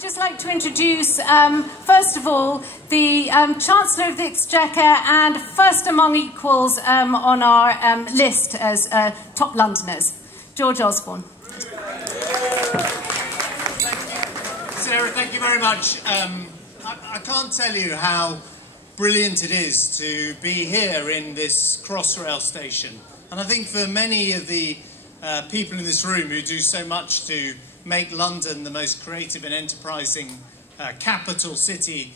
would just like to introduce, first of all, the Chancellor of the Exchequer and first among equals on our list as top Londoners, George Osborne. Sarah, thank you very much. I can't tell you how brilliant it is to be here in this Crossrail station. And I think for many of the people in this room who do so much to make London the most creative and enterprising capital city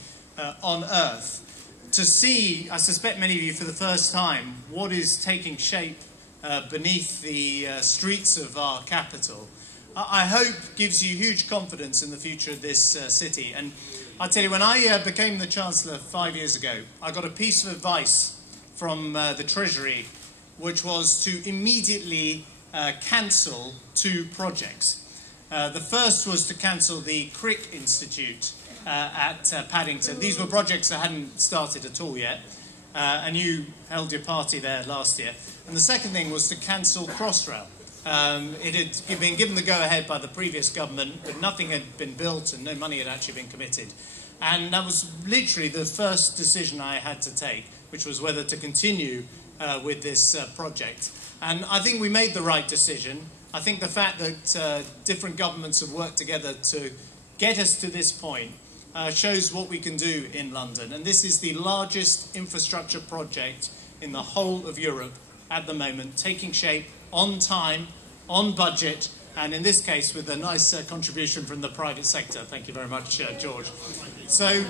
on earth, to see, I suspect many of you for the first time, what is taking shape beneath the streets of our capital, I hope gives you huge confidence in the future of this city. And I'll tell you, when I became the Chancellor 5 years ago, I got a piece of advice from the Treasury, which was to immediately cancel 2 projects. The first was to cancel the Crick Institute at Paddington. These were projects that hadn't started at all yet, and you held your party there last year. And the second thing was to cancel Crossrail. It had been given the go-ahead by the previous government, but nothing had been built and no money had actually been committed. And that was literally the first decision I had to take, which was whether to continue with this project. And I think we made the right decision. I think the fact that different governments have worked together to get us to this point shows what we can do in London. And this is the largest infrastructure project in the whole of Europe at the moment, taking shape on time, on budget, and in this case with a nice contribution from the private sector. Thank you very much, George. So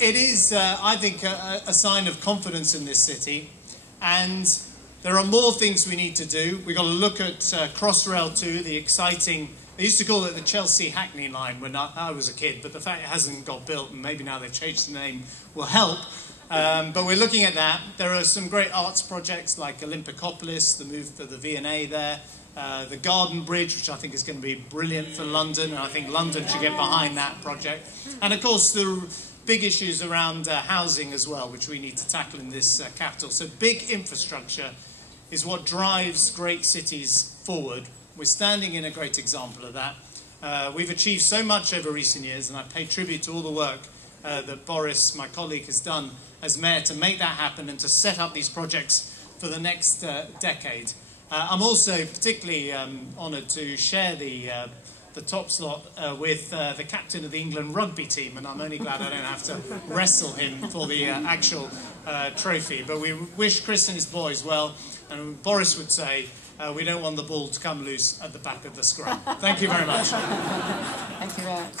it is, I think, a sign of confidence in this city. And there are more things we need to do. We've got to look at Crossrail 2, the exciting, they used to call it the Chelsea Hackney line when I was a kid, but the fact it hasn't got built, and maybe now they've changed the name, will help. But we're looking at that. There are some great arts projects like Olympicopolis, the move to the V&A there, the Garden Bridge, which I think is going to be brilliant for London, and I think London should get behind that project. And of course the big issues around housing as well, which we need to tackle in this capital. So big infrastructure is what drives great cities forward. We're standing in a great example of that. We've achieved so much over recent years, and I pay tribute to all the work that Boris, my colleague, has done as mayor to make that happen and to set up these projects for the next decade. I'm also particularly honoured to share the top slot with the captain of the England rugby team, and I'm only glad I don't have to wrestle him for the actual trophy. But we wish Chris and his boys well, and Boris would say, we don't want the ball to come loose at the back of the scrum. Thank you very much. Thank you very much.